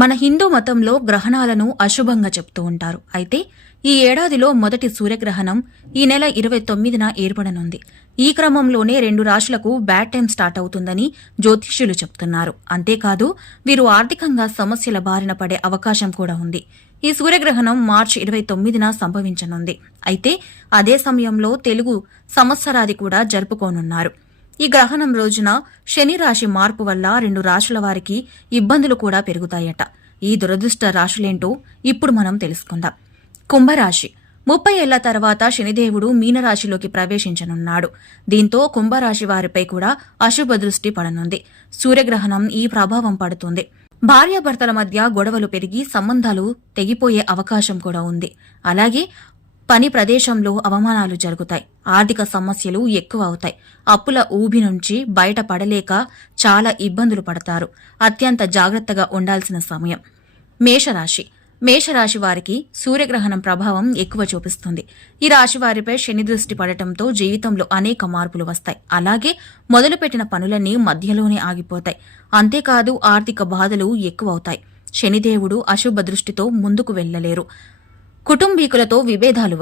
మన హిందూ మతంలో గ్రహణాలను అశుభంగా చెప్తూ ఉంటారు. అయితే ఈ ఏడాదిలో మొదటి సూర్యగ్రహణం ఈ నెల 29న ఏర్పడనుంది. ఈ క్రమంలోనే 2 రాశులకు బ్యాడ్ టైం స్టార్ట్ అవుతుందని జ్యోతిష్యులు చెప్తున్నారు. అంతేకాదు వీరు ఆర్థికంగా సమస్యల బారిన పడే అవకాశం కూడా ఉంది. ఈ సూర్యగ్రహణం మార్చి 29న సంభవించనుంది. అయితే అదే సమయంలో తెలుగు సంవత్సరాది కూడా జరుపుకోనున్నారు. ఈ గ్రహణం రోజున శని రాశి మార్పు వల్ల 2 రాశుల వారికి ఇబ్బందులు కూడా పెరుగుతాయట. ఈ దురదృష్ట రాశులేంటో ఇప్పుడు మనం తెలుసుకుందాం. కుంభరాశి 30 ఏళ్ల తర్వాత శనిదేవుడు మీనరాశిలోకి ప్రవేశించనున్నాడు. దీంతో కుంభరాశి వారిపై కూడా అశుభ దృష్టి పడనుంది. సూర్యగ్రహణం ఈ ప్రభావం పడుతుంది. భార్యాభర్తల మధ్య గొడవలు పెరిగి సంబంధాలు తెగిపోయే అవకాశం కూడా ఉంది. అలాగే పని ప్రదేశంలో అవమానాలు జరుగుతాయి. ఆర్థిక సమస్యలు ఎక్కువ అవుతాయి. అప్పుల ఊబి నుంచి బయటపడలేక చాలా ఇబ్బందులు పడతారు. అత్యంత జాగ్రత్తగా ఉండాల్సిన సమయం. మేషరాశి వారికి సూర్యగ్రహణం ప్రభావం ఎక్కువ చూపిస్తుంది. ఈ రాశి వారిపై శని దృష్టి పడటంతో జీవితంలో అనేక మార్పులు వస్తాయి. అలాగే మొదలుపెట్టిన పనులన్నీ మధ్యలోనే ఆగిపోతాయి. అంతేకాదు ఆర్థిక బాధలు ఎక్కువవుతాయి. శనిదేవుడు అశుభ దృష్టితో ముందుకు వెళ్లలేరు. కుటుంబీకులతో విభేదాలు